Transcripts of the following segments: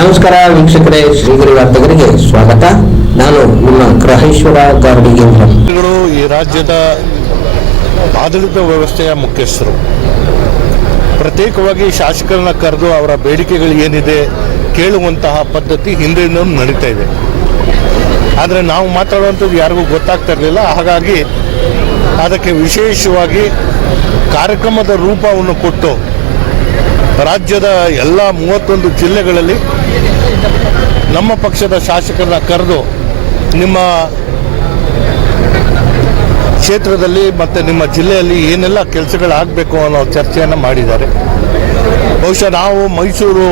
ನಮಸ್ಕಾರ ವೀಕ್ಷಕರೇ, ಶ್ರೀಗಿರಿ ವಾರ್ತೆಗರಿಗೆ ಸ್ವಾಗತ. ನಾನು ನಿಮ್ಮ ಗ್ರಹೇಶ್ವರ ಗಾರ್ಡಿಗೇಂದ್ರ ಈ ರಾಜ್ಯದ ಆಡಳಿತ ವ್ಯವಸ್ಥೆಯ ಮುಖ್ಯಸ್ಥರು. ಪ್ರತ್ಯೇಕವಾಗಿ ಶಾಸಕರನ್ನ ಕರೆದು ಅವರ ಬೇಡಿಕೆಗಳು ಏನಿದೆ ಕೇಳುವಂತಹ ಪದ್ಧತಿ ಹಿಂದೆಯಿಂದ ನಡೀತಾ ಇದೆ. ಆದರೆ ನಾವು ಮಾತಾಡುವಂಥದ್ದು ಯಾರಿಗೂ ಗೊತ್ತಾಗ್ತಾ ಇರಲಿಲ್ಲ. ಹಾಗಾಗಿ ಅದಕ್ಕೆ ವಿಶೇಷವಾಗಿ ಕಾರ್ಯಕ್ರಮದ ರೂಪವನ್ನು ಕೊಟ್ಟು ರಾಜ್ಯದ ಎಲ್ಲ ಮೂವತ್ತೊಂದು ಜಿಲ್ಲೆಗಳಲ್ಲಿ ನಮ್ಮ ಪಕ್ಷದ ಶಾಸಕರನ್ನ ಕರೆದು ನಿಮ್ಮ ಕ್ಷೇತ್ರದಲ್ಲಿ ಮತ್ತು ನಿಮ್ಮ ಜಿಲ್ಲೆಯಲ್ಲಿ ಏನೆಲ್ಲ ಕೆಲಸಗಳಾಗಬೇಕು ಅನ್ನೋ ಚರ್ಚೆಯನ್ನು ಮಾಡಿದ್ದಾರೆ. ಬಹುಶಃ ನಾವು ಮೈಸೂರು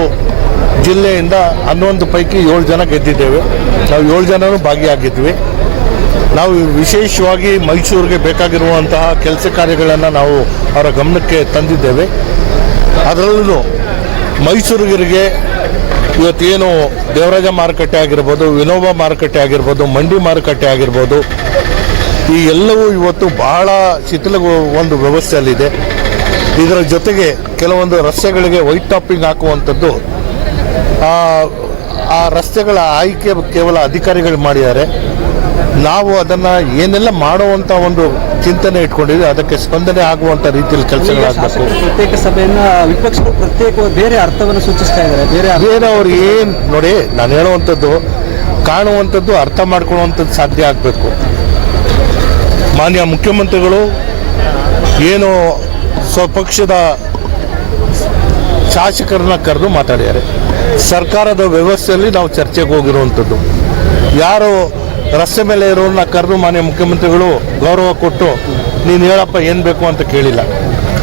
ಜಿಲ್ಲೆಯಿಂದ ಹನ್ನೊಂದು ಪೈಕಿ ಏಳು ಜನ ಗೆದ್ದಿದ್ದೇವೆ. ನಾವು ಏಳು ಜನನೂ ಭಾಗಿಯಾಗಿದ್ವಿ. ನಾವು ವಿಶೇಷವಾಗಿ ಮೈಸೂರಿಗೆ ಬೇಕಾಗಿರುವಂತಹ ಕೆಲಸ ಕಾರ್ಯಗಳನ್ನು ನಾವು ಅವರ ಗಮನಕ್ಕೆ ತಂದಿದ್ದೇವೆ. ಅದರಲ್ಲೂ ಮೈಸೂರಿಗರಿಗೆ ಇವತ್ತೇನು ದೇವರಾಜ ಮಾರುಕಟ್ಟೆ ಆಗಿರ್ಬೋದು, ವಿನೋಬ ಮಾರುಕಟ್ಟೆ ಆಗಿರ್ಬೋದು, ಮಂಡಿ ಮಾರುಕಟ್ಟೆ ಆಗಿರ್ಬೋದು, ಈ ಎಲ್ಲವೂ ಇವತ್ತು ಬಹಳ ಶಿಥಿಲ ಒಂದು ವ್ಯವಸ್ಥೆಯಲ್ಲಿದೆ. ಇದರ ಜೊತೆಗೆ ಕೆಲವೊಂದು ರಸ್ತೆಗಳಿಗೆ ವೈಟ್ ಟಾಪಿಂಗ್ ಹಾಕುವಂಥದ್ದು, ಆ ರಸ್ತೆಗಳ ಆಯ್ಕೆ ಕೇವಲ ಅಧಿಕಾರಿಗಳು ಮಾಡಿದ್ದಾರೆ. ನಾವು ಅದನ್ನು ಏನೆಲ್ಲ ಮಾಡುವಂಥ ಒಂದು ಚಿಂತನೆ ಇಟ್ಕೊಂಡಿದ್ವಿ ಅದಕ್ಕೆ ಸ್ಪಂದನೆ ಆಗುವಂಥ ರೀತಿಯಲ್ಲಿ ಕೆಲಸಗಳಾಗಬೇಕು. ಪ್ರತ್ಯೇಕ ಸಭೆಯನ್ನ ವಿಪಕ್ಷಗಳು ಪ್ರತ್ಯೇಕ ಬೇರೆ ಅರ್ಥವನ್ನು ಸೂಚಿಸ್ತಾ ಇದ್ದಾರೆ ಬೇರೆ ಬೇರೆ ಅವ್ರು ಏನು ನೋಡಿ ನಾನು ಹೇಳುವಂಥದ್ದು ಕಾಣುವಂಥದ್ದು ಅರ್ಥ ಮಾಡ್ಕೊಳ್ಳುವಂಥದ್ದು ಸಾಧ್ಯ ಆಗಬೇಕು. ಮಾನ್ಯ ಮುಖ್ಯಮಂತ್ರಿಗಳು ಏನು ಸ್ವಪಕ್ಷದ ಶಾಸಕರನ್ನ ಕರೆದು ಮಾತಾಡಿದ್ದಾರೆ. ಸರ್ಕಾರದ ವ್ಯವಸ್ಥೆಯಲ್ಲಿ ನಾವು ಚರ್ಚೆಗೆ ಹೋಗಿರುವಂಥದ್ದು. ಯಾರು ರಸ್ತೆ ಮೇಲೆ ಇರೋರನ್ನ ಕರೆದು ಮಾನ್ಯ ಮುಖ್ಯಮಂತ್ರಿಗಳು ಗೌರವ ಕೊಟ್ಟು, ನೀನು ಹೇಳಪ್ಪ, ಏನು ಬೇಕು ಅಂತ ಕೇಳಿಲ್ಲ.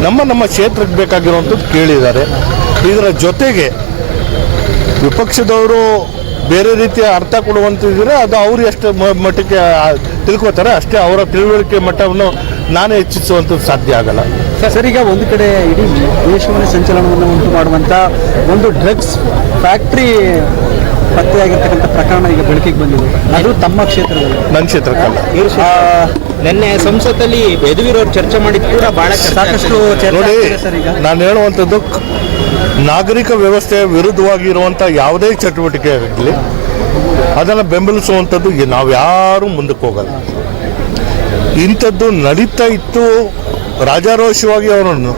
ನಮ್ಮ ನಮ್ಮ ಕ್ಷೇತ್ರಕ್ಕೆ ಬೇಕಾಗಿರುವಂಥದ್ದು ಕೇಳಿದ್ದಾರೆ. ಇದರ ಜೊತೆಗೆ ವಿಪಕ್ಷದವರು ಬೇರೆ ರೀತಿಯ ಅರ್ಥ ಕೊಡುವಂತಿದ್ರೆ ಅದು ಅವರು ಎಷ್ಟು ಮಟ್ಟಕ್ಕೆ ತಿಳ್ಕೊತಾರೆ ಅಷ್ಟೇ ಅವರ ತಿಳುವಳಿಕೆ ಮಟ್ಟವನ್ನು ನಾನೇ ಹೆಚ್ಚಿಸುವಂಥದ್ದು ಸಾಧ್ಯ ಆಗಲ್ಲ. ಸರ್ ಈಗ ಒಂದು ಕಡೆ ಇಡೀ ದೇಶವನ್ನು ಸಂಚಲನವನ್ನು ಉಂಟು ಮಾಡುವಂಥ ಒಂದು ಡ್ರಗ್ಸ್ ಫ್ಯಾಕ್ಟ್ರಿ ಪತ್ತೆಯಾಗಿರ್ತಕ್ಕಂಥ ಪ್ರಕರಣ ಈಗ ಬೆಳಕಿಗೆ ಬಂದಿದೆ. ಅದು ತಮ್ಮ ಕ್ಷೇತ್ರದಲ್ಲಿ. ನನ್ನ ಕ್ಷೇತ್ರಕ್ಕಲ್ಲ. ಆ, ನಿನ್ನೆ ಸಂಸತ್ತಲ್ಲಿ ಯದುವೀರವ್ರು ಚರ್ಚೆ ಮಾಡಿದ್ದು ಕೂಡ ಬಹಳ ಸಾಕಷ್ಟು ಚರ್ಚೆ ನೋಡಿ ಸರ್ ಈಗ. ನಾನು ಹೇಳುವಂಥದ್ದು ನಾಗರಿಕ ವ್ಯವಸ್ಥೆಯ ವಿರುದ್ಧವಾಗಿ ಇರುವಂಥ ಯಾವುದೇ ಚಟುವಟಿಕೆ ಆಗಲಿ ಅದನ್ನು ಬೆಂಬಲಿಸುವಂಥದ್ದು ನಾವು ಯಾರೂ ಮುಂದಕ್ಕೆ ಹೋಗಲ್ಲ. ಇಂಥದ್ದು ನಡೀತಾ ಇತ್ತು ರಾಜಾರೋಷವಾಗಿ ಅವರನ್ನು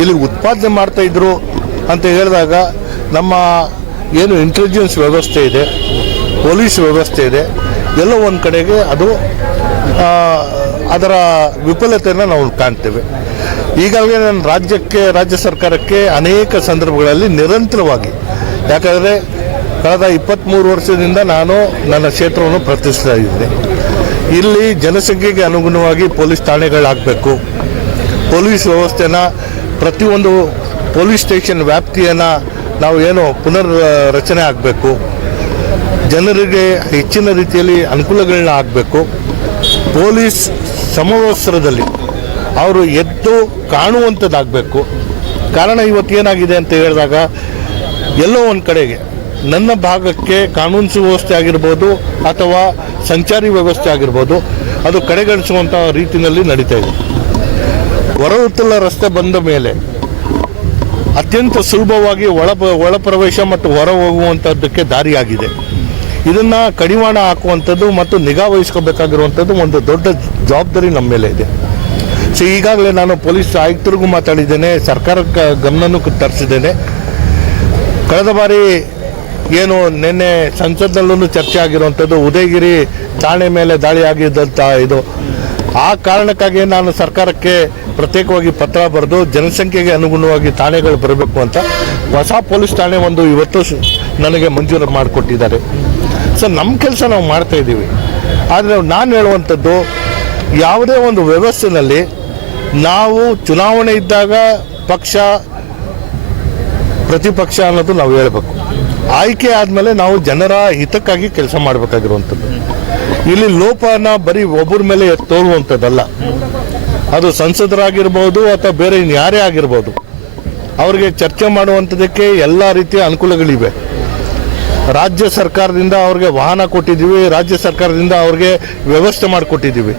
ಇಲ್ಲಿ ಉತ್ಪಾದನೆ ಮಾಡ್ತಾ ಇದ್ರು ಅಂತ ಹೇಳಿದಾಗ ನಮ್ಮ ಏನು ಇಂಟೆಲಿಜೆನ್ಸ್ ವ್ಯವಸ್ಥೆ ಇದೆ ಪೊಲೀಸ್ ವ್ಯವಸ್ಥೆ ಇದೆ, ಎಲ್ಲ ಒಂದು ಕಡೆಗೆ ಅದು ಅದರ ವಿಫಲತೆಯನ್ನು ನಾವು ಕಾಣ್ತೇವೆ. ಈಗಾಗಲೇ ನಾನು ರಾಜ್ಯಕ್ಕೆ, ರಾಜ್ಯ ಸರ್ಕಾರಕ್ಕೆ ಅನೇಕ ಸಂದರ್ಭಗಳಲ್ಲಿ ನಿರಂತರವಾಗಿ, ಯಾಕಂದರೆ ಕಳೆದ ಇಪ್ಪತ್ತ್ಮೂರು ವರ್ಷದಿಂದ ನಾನು ನನ್ನ ಕ್ಷೇತ್ರವನ್ನು ಪ್ರತಿಷ್ಠಿಸ್ತಾ ಇದ್ದೆ ಇಲ್ಲಿ ಜನಸಂಖ್ಯೆಗೆ ಅನುಗುಣವಾಗಿ ಪೊಲೀಸ್ ಠಾಣೆಗಳಾಗಬೇಕು. ಪೊಲೀಸ್ ವ್ಯವಸ್ಥೆನ ಪ್ರತಿಯೊಂದು ಪೊಲೀಸ್ ಸ್ಟೇಷನ್ ವ್ಯಾಪ್ತಿಯನ್ನು ನಾವು ಏನು ಪುನರ್ ರಚನೆ ಆಗಬೇಕು. ಜನರಿಗೆ ಹೆಚ್ಚಿನ ರೀತಿಯಲ್ಲಿ ಅನುಕೂಲಗಳನ್ನ ಆಗಬೇಕು. ಪೊಲೀಸ್ ಸಮವಸ್ತ್ರದಲ್ಲಿ ಅವರು ಎದ್ದು ಕಾಣುವಂಥದ್ದಾಗಬೇಕು ಕಾರಣ ಇವತ್ತು ಏನಾಗಿದೆ ಅಂತ ಹೇಳಿದಾಗ ಎಲ್ಲೋ ಒಂದು ಕಡೆಗೆ ನನ್ನ ಭಾಗಕ್ಕೆ ಕಾನೂನು ಸುವ್ಯವಸ್ಥೆ ಆಗಿರ್ಬೋದು ಅಥವಾ ಸಂಚಾರಿ ವ್ಯವಸ್ಥೆ ಆಗಿರ್ಬೋದು ಅದು ಕಡೆಗಣಿಸುವಂಥ ರೀತಿಯಲ್ಲಿ ನಡೀತಾ ಇದೆ. ಹೊರ ರಸ್ತೆ ಬಂದ ಮೇಲೆ ಅತ್ಯಂತ ಸುಲಭವಾಗಿ ಒಳ ಒಳ ಪ್ರವೇಶ ಮತ್ತು ಹೊರ ಹೋಗುವಂಥದ್ದಕ್ಕೆ ದಾರಿಯಾಗಿದೆ. ಇದನ್ನ ಕಡಿವಾಣ ಹಾಕುವಂಥದ್ದು ಮತ್ತು ನಿಗಾ ವಹಿಸ್ಕೋಬೇಕಾಗಿರುವಂಥದ್ದು ಒಂದು ದೊಡ್ಡ ಜವಾಬ್ದಾರಿ ನಮ್ಮ ಮೇಲೆ ಇದೆ. ಸೊ ಈಗಾಗಲೇ ನಾನು ಪೊಲೀಸ್ ಆಯುಕ್ತರಿಗೂ ಮಾತಾಡಿದ್ದೇನೆ ಸರ್ಕಾರಕ್ಕೆ ಗಮನನೂ ತರಿಸಿದ್ದೇನೆ. ಕಳೆದ ಬಾರಿ ಏನು ನಿನ್ನೆ ಸಂಸತ್ನಲ್ಲೂ ಚರ್ಚೆ ಆಗಿರುವಂಥದ್ದು, ಉದಯಗಿರಿ ಠಾಣೆ ಮೇಲೆ ದಾಳಿ ಆಗಿದ್ದಂಥ ಇದು. ಆ ಕಾರಣಕ್ಕಾಗಿ ನಾನು ಸರ್ಕಾರಕ್ಕೆ ಪ್ರತ್ಯೇಕವಾಗಿ ಪತ್ರ ಬರೆದು ಜನಸಂಖ್ಯೆಗೆ ಅನುಗುಣವಾಗಿ ಠಾಣೆಗಳು ಬರಬೇಕು ಅಂತ ಹೊಸ ಪೊಲೀಸ್ ಠಾಣೆ ಒಂದು ಇವತ್ತು ನನಗೆ ಮಂಜೂರು ಮಾಡಿಕೊಟ್ಟಿದ್ದಾರೆ. ಸೊ ನಮ್ಮ ಕೆಲಸ ನಾವು ಮಾಡ್ತಾ ಇದ್ದೀವಿ. ಆದರೆ ನಾನು ಹೇಳುವಂಥದ್ದು ಯಾವುದೇ ಒಂದು ವ್ಯವಸ್ಥೆನಲ್ಲಿ ನಾವು ಚುನಾವಣೆ ಇದ್ದಾಗ ಪಕ್ಷ, ಪ್ರತಿಪಕ್ಷ ಅನ್ನೋದು ನಾವು ಹೇಳಬೇಕು. ಆಯ್ಕೆ ಆದಮೇಲೆ ನಾವು ಜನರ ಹಿತಕ್ಕಾಗಿ ಕೆಲಸ ಮಾಡಬೇಕಾಗಿರುವಂಥದ್ದು. ಇಲ್ಲಿ ಲೋಪನ ಬರೀ ಒಬ್ಬರ ಮೇಲೆ ತೋರುವಂಥದ್ದಲ್ಲ. ಅದು ಸಂಸದರಾಗಿರ್ಬೋದು ಅಥವಾ ಬೇರೆ ಇನ್ಯಾರೇ ಯಾರೇ ಆಗಿರ್ಬೋದು. ಅವರಿಗೆ ಚರ್ಚೆ ಮಾಡುವಂಥದ್ದಕ್ಕೆ ಎಲ್ಲ ರೀತಿಯ ಅನುಕೂಲಗಳಿವೆ. ರಾಜ್ಯ ಸರ್ಕಾರದಿಂದ ಅವ್ರಿಗೆ ವಾಹನ ಕೊಟ್ಟಿದ್ದೀವಿ, ರಾಜ್ಯ ಸರ್ಕಾರದಿಂದ ಅವ್ರಿಗೆ ವ್ಯವಸ್ಥೆ ಮಾಡಿಕೊಟ್ಟಿದ್ದೀವಿ.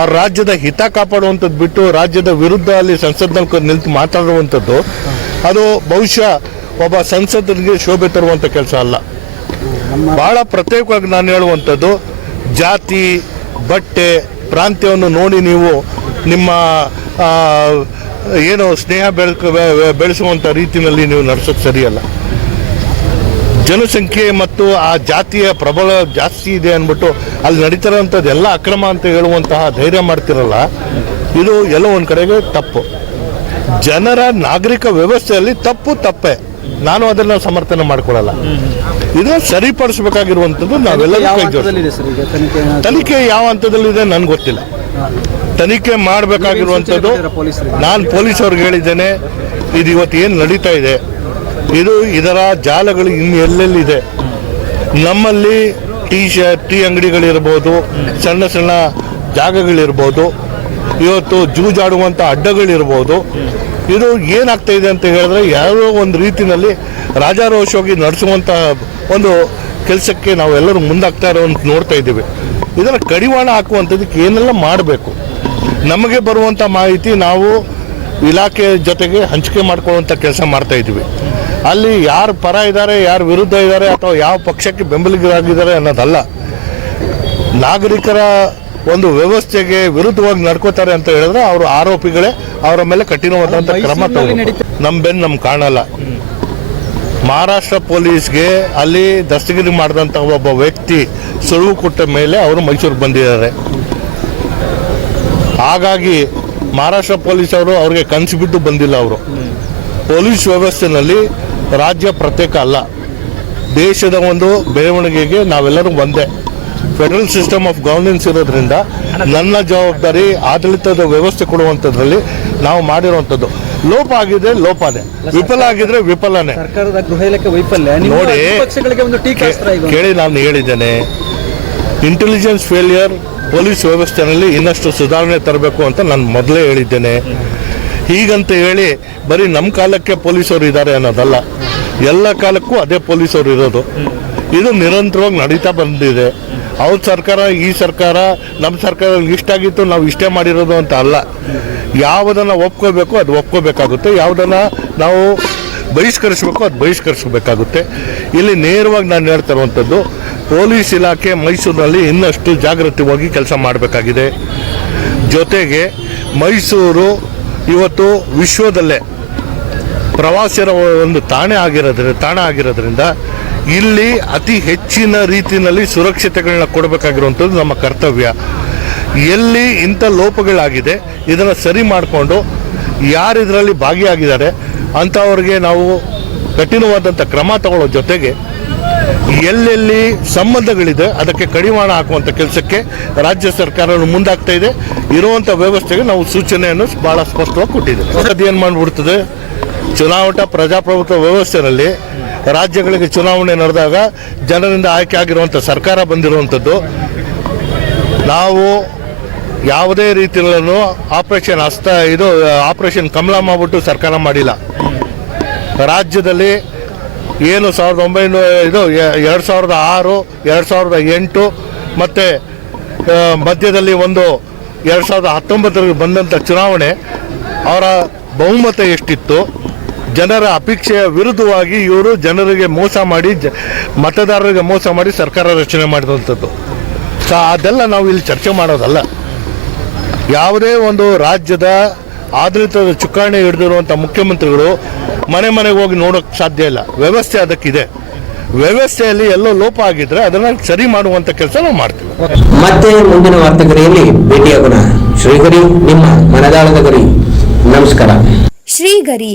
ಆ ರಾಜ್ಯದ ಹಿತ ಕಾಪಾಡುವಂಥದ್ದು ಬಿಟ್ಟು ರಾಜ್ಯದ ವಿರುದ್ಧ ಅಲ್ಲಿ ಸಂಸತ್ನಲ್ಲಿ ನಿಂತು ಮಾತಾಡುವಂಥದ್ದು, ಅದು ಬಹುಶಃ ಒಬ್ಬ ಸಂಸದರಿಗೆ ಶೋಭೆ ತರುವಂಥ ಕೆಲಸ ಅಲ್ಲ. ಬಹಳ ಪ್ರತ್ಯೇಕವಾಗಿ ನಾನು ಹೇಳುವಂಥದ್ದು ಜಾತಿ, ಬಟ್ಟೆ, ಪ್ರಾಂತ್ಯವನ್ನು ನೋಡಿ ನೀವು ನಿಮ್ಮ ಏನು ಸ್ನೇಹ ಬೆಳಕ ಬೆಳೆಸುವಂಥ ರೀತಿಯಲ್ಲಿ ನೀವು ನಡೆಸೋದು ಸರಿಯಲ್ಲ. ಜನಸಂಖ್ಯೆ ಮತ್ತು ಆ ಜಾತಿಯ ಪ್ರಬಲ ಜಾಸ್ತಿ ಇದೆ ಅಂದ್ಬಿಟ್ಟು ಅಲ್ಲಿ ನಡೀತಿರೋಂಥದ್ದು ಎಲ್ಲ ಅಕ್ರಮ ಅಂತ ಹೇಳುವಂತಹ ಧೈರ್ಯ ಮಾಡ್ತಿರಲ್ಲ, ಇದು ಎಲ್ಲೋ ಒಂದು ಕಡೆಗೆ ತಪ್ಪು. ಜನರ ನಾಗರಿಕ ವ್ಯವಸ್ಥೆಯಲ್ಲಿ ತಪ್ಪು ತಪ್ಪೆ. ನಾನು ಅದನ್ನ ಸಮರ್ಥನೆ ಮಾಡ್ಕೊಳ್ಳಲ್ಲ. ಇದು ಸರಿಪಡಿಸಬೇಕಾಗಿರುವಂತದ್ದು ನಾವೆಲ್ಲರೂ ಯಾವ ಕೈ ತನಿಖೆ? ಯಾವ ಹಂತದಲ್ಲಿದೆ ನನ್ಗೆ ಗೊತ್ತಿಲ್ಲ. ತನಿಖೆ ಮಾಡಬೇಕಾಗಿರುವಂಥದ್ದು ನಾನು ಪೊಲೀಸವ್ರಿಗೆ ಹೇಳಿದ್ದೇನೆ ಇದು ಇವತ್ತು ಏನು ನಡೀತಾ ಇದೆ ಇದು ಇದರ ಜಾಲಗಳು ಇನ್ನು ಎಲ್ಲೆಲ್ಲಿದೆ? ನಮ್ಮಲ್ಲಿ ಟೀ ಶರ್ಟ್ ಟೀ ಅಂಗಡಿಗಳಿರ್ಬೋದು ಸಣ್ಣ ಸಣ್ಣ ಜಾಗಗಳಿರ್ಬೋದು ಇವತ್ತು ಜೂಜಾಡುವಂಥ ಅಡ್ಡಗಳಿರ್ಬೋದು ಇದು ಏನಾಗ್ತಾ ಇದೆ ಅಂತ ಹೇಳಿದ್ರೆ ಯಾವುದೋ ಒಂದು ರೀತಿಯಲ್ಲಿ ರಾಜಾರೋಷವಾಗಿ ನಡೆಸುವಂಥ ಒಂದು ಕೆಲಸಕ್ಕೆ ನಾವೆಲ್ಲರೂ ಮುಂದಾಗ್ತಾ ಇರೋವಂತ ನೋಡ್ತಾ ಇದ್ದೀವಿ. ಇದನ್ನು ಕಡಿವಾಣ ಹಾಕುವಂಥದ್ದಕ್ಕೆ ಏನೆಲ್ಲ ಮಾಡಬೇಕು? ನಮಗೆ ಬರುವಂಥ ಮಾಹಿತಿ ನಾವು ಇಲಾಖೆ ಜೊತೆಗೆ ಹಂಚಿಕೆ ಮಾಡ್ಕೊಳ್ಳುವಂಥ ಕೆಲಸ ಮಾಡ್ತಾ ಇದ್ದೀವಿ. ಅಲ್ಲಿ ಯಾರು ಪರ ಇದ್ದಾರೆ ಯಾರು ವಿರುದ್ಧ ಇದ್ದಾರೆ ಅಥವಾ ಯಾವ ಪಕ್ಷಕ್ಕೆ ಬೆಂಬಲಿಗರಾಗಿದ್ದಾರೆ ಅನ್ನೋದಲ್ಲ. ನಾಗರಿಕರ ಒಂದು ವ್ಯವಸ್ಥೆಗೆ ವಿರುದ್ಧವಾಗಿ ನಡ್ಕೋತಾರೆ ಅಂತ ಹೇಳಿದ್ರೆ ಅವರು ಆರೋಪಿಗಳೇ ಅವರ ಮೇಲೆ ಕಠಿಣವಾದಂಥ ಕ್ರಮ ತಗೊಳ್ಳಿ ನಮ್ಮ ಬೆನ್ನು ನಮ್ಗೆ ಕಾಣಲ್ಲ. ಮಹಾರಾಷ್ಟ್ರ ಪೊಲೀಸ್ಗೆ ಅಲ್ಲಿ ದಸ್ತಗಿರಿ ಮಾಡಿದಂಥ ಒಬ್ಬ ವ್ಯಕ್ತಿ ಸುಳಿವು ಕೊಟ್ಟ ಮೇಲೆ ಅವರು ಮೈಸೂರು ಬಂದಿದ್ದಾರೆ. ಹಾಗಾಗಿ ಮಹಾರಾಷ್ಟ್ರ ಪೊಲೀಸ್ ಅವರು ಅವ್ರಿಗೆ ಕನಸು ಬಿಟ್ಟು ಬಂದಿಲ್ಲ ಅವರು. ಪೊಲೀಸ್ ವ್ಯವಸ್ಥೆನಲ್ಲಿ ರಾಜ್ಯ ಪ್ರತ್ಯೇಕ ಅಲ್ಲ. ದೇಶದ ಒಂದು ಬೆಳವಣಿಗೆಗೆ ನಾವೆಲ್ಲರೂ ಒಂದೇ. ಫೆಡರಲ್ ಸಿಸ್ಟಮ್ ಆಫ್ ಗವರ್ನೆನ್ಸ್ ಇರೋದ್ರಿಂದ ನನ್ನ ಜವಾಬ್ದಾರಿ ಆಡಳಿತದ ವ್ಯವಸ್ಥೆ ಕೊಡುವಂಥದ್ರಲ್ಲಿ ನಾವು ಮಾಡಿರುವಂಥದ್ದು. ಲೋಪ ಆಗಿದೆ ಲೋಪನೇ ವಿಫಲ ಆಗಿದ್ರೆ ವಿಫಲನೇ. ಸರ್ಕಾರದ ಗೃಹ ಇಲಾಖೆ ವೈಫಲ್ಯ ನೋಡಿ ಕೇಳಿ ನಾನು ಹೇಳಿದ್ದೇನೆ. ಇಂಟೆಲಿಜೆನ್ಸ್ ಫೇಲಿಯರ್ ಪೊಲೀಸ್ ವ್ಯವಸ್ಥೆನಲ್ಲಿ ಇನ್ನಷ್ಟು ಸುಧಾರಣೆ ತರಬೇಕು ಅಂತ ನಾನು ಮೊದಲೇ ಹೇಳಿದ್ದೇನೆ. ಹೀಗಂತ ಹೇಳಿ ಬರೀ ನಮ್ಮ ಕಾಲಕ್ಕೆ ಪೊಲೀಸರು ಇದ್ದಾರೆ ಅನ್ನೋದಲ್ಲ. ಎಲ್ಲ ಕಾಲಕ್ಕೂ ಅದೇ ಪೊಲೀಸರು ಇರೋದು. ಇದು ನಿರಂತರವಾಗಿ ನಡೀತಾ ಬಂದಿದೆ. ಅವ್ರ ಸರ್ಕಾರ, ಈ ಸರ್ಕಾರ ನಮ್ಮ ಸರ್ಕಾರ ಇಷ್ಟಾಗಿತ್ತು ನಾವು ಇಷ್ಟೇ ಮಾಡಿರೋದು ಅಂತ ಅಲ್ಲ. ಯಾವುದನ್ನು ಒಪ್ಕೋಬೇಕು, ಅದು ಒಪ್ಕೋಬೇಕಾಗುತ್ತೆ. ಯಾವುದನ್ನು ನಾವು ಬಹಿಷ್ಕರಿಸಬೇಕು, ಅದು ಬಹಿಷ್ಕರಿಸಬೇಕಾಗುತ್ತೆ. ಇಲ್ಲಿ ನೇರವಾಗಿ ನಾನು ಹೇಳ್ತಿರುವಂಥದ್ದು ಪೊಲೀಸ್ ಇಲಾಖೆ ಮೈಸೂರಿನಲ್ಲಿ ಇನ್ನಷ್ಟು ಜಾಗೃತವಾಗಿ ಕೆಲಸ ಮಾಡಬೇಕಾಗಿದೆ. ಜೊತೆಗೆ ಮೈಸೂರು ಇವತ್ತು ವಿಶ್ವದಲ್ಲೇ ಪ್ರವಾಸಿರ ಒಂದು ತಾಣೆ ಆಗಿರೋದ್ರಿಂದ, ತಾಣ ಆಗಿರೋದ್ರಿಂದ ಇಲ್ಲಿ ಅತಿ ಹೆಚ್ಚಿನ ರೀತಿಯಲ್ಲಿ ಸುರಕ್ಷತೆಗಳನ್ನ ಕೊಡಬೇಕಾಗಿರುವಂಥದ್ದು ನಮ್ಮ ಕರ್ತವ್ಯ. ಎಲ್ಲಿ ಇಂಥ ಲೋಪಗಳಾಗಿದೆ, ಇದನ್ನು ಸರಿ ಮಾಡಿಕೊಂಡು ಯಾರು ಇದರಲ್ಲಿ ಭಾಗಿಯಾಗಿದ್ದಾರೆ, ಅಂಥವ್ರಿಗೆ ನಾವು ಕಠಿಣವಾದಂಥ ಕ್ರಮ ತಗೊಳ್ಳೋ ಜೊತೆಗೆ ಎಲ್ಲೆಲ್ಲಿ ಸಂಬಂಧಗಳಿದೆ, ಅದಕ್ಕೆ ಕಡಿವಾಣ ಹಾಕುವಂಥ ಕೆಲಸಕ್ಕೆ ರಾಜ್ಯ ಸರ್ಕಾರ ಮುಂದಾಗ್ತಾ ಇದೆ. ಇರುವಂಥ ವ್ಯವಸ್ಥೆಗೆ ನಾವು ಸೂಚನೆಯನ್ನು ಭಾಳ ಸ್ಪಷ್ಟವಾಗಿ ಕೊಟ್ಟಿದ್ದೇವೆ. ಅದೇನು ಮಾಡಿಬಿಡ್ತದೆ? ಚುನಾವಣಾ ಪ್ರಜಾಪ್ರಭುತ್ವ ವ್ಯವಸ್ಥೆಯಲ್ಲಿ ರಾಜ್ಯಗಳಿಗೆ ಚುನಾವಣೆ ನಡೆದಾಗ ಜನರಿಂದ ಆಯ್ಕೆ ಆಗಿರುವಂಥ ಸರ್ಕಾರ ಬಂದಿರುವಂಥದ್ದು, ನಾವು ಯಾವುದೇ ರೀತಿಯಲ್ಲೂ ಆಪರೇಷನ್ ಹಸ್ತ ಇದು, ಆಪರೇಷನ್ ಕಮಲ ಮಾಡಿಬಿಟ್ಟು ಸರ್ಕಾರ ಮಾಡಿಲ್ಲ. ರಾಜ್ಯದಲ್ಲಿ ಏನು ಸಾವಿರದ ಒಂಬೈನೂರ ಇದು ಎರಡು ಸಾವಿರದ ಆರು, ಎರಡು ಸಾವಿರದ ಎಂಟು, ಮತ್ತು ಮಧ್ಯದಲ್ಲಿ ಒಂದು ಎರಡು ಸಾವಿರದ ಹತ್ತೊಂಬತ್ತರಲ್ಲಿ ಬಂದಂಥ ಚುನಾವಣೆ, ಅವರ ಬಹುಮತ ಎಷ್ಟಿತ್ತು? ಜನರ ಅಪೇಕ್ಷೆಯ ವಿರುದ್ಧವಾಗಿ ಇವರು ಜನರಿಗೆ ಮೋಸ ಮಾಡಿ ಜ ಮತದಾರರಿಗೆ ಮೋಸ ಮಾಡಿ ಸರ್ಕಾರ ರಚನೆ ಮಾಡಿದಂಥದ್ದು. ಸೊ ಅದೆಲ್ಲ ನಾವು ಇಲ್ಲಿ ಚರ್ಚೆ ಮಾಡೋದಲ್ಲ. ಯಾವುದೇ ಒಂದು ರಾಜ್ಯದ ಆಡಳಿತದ ಚುಕ್ಕಾಣಿ ಹಿಡಿದಿರುವಂಥ ಮುಖ್ಯಮಂತ್ರಿಗಳು ಮನೆ ಮನೆಗೆ ಹೋಗಿ ನೋಡೋಕೆ ಸಾಧ್ಯ ಇಲ್ಲ. ವ್ಯವಸ್ಥೆ ಅದಕ್ಕಿದೆ. ವ್ಯವಸ್ಥೆಯಲ್ಲಿ ಎಲ್ಲೋ ಲೋಪ ಆಗಿದ್ರೆ ಅದನ್ನ ಸರಿ ಮಾಡುವಂತ ಕೆಲಸ ನಾವು ಮಾಡ್ತೀವಿ. ಮತ್ತೆ ಮುಂದಿನ ವಾರ್ತೆಗರಿಯಲ್ಲಿ ಭೇಟಿಯಾಗೋಣ. ಶ್ರೀಗರಿ ನಿಮ್ಮ ಮನದಾಳದ ಗರಿ. ನಮಸ್ಕಾರ. ಶ್ರೀಗರಿ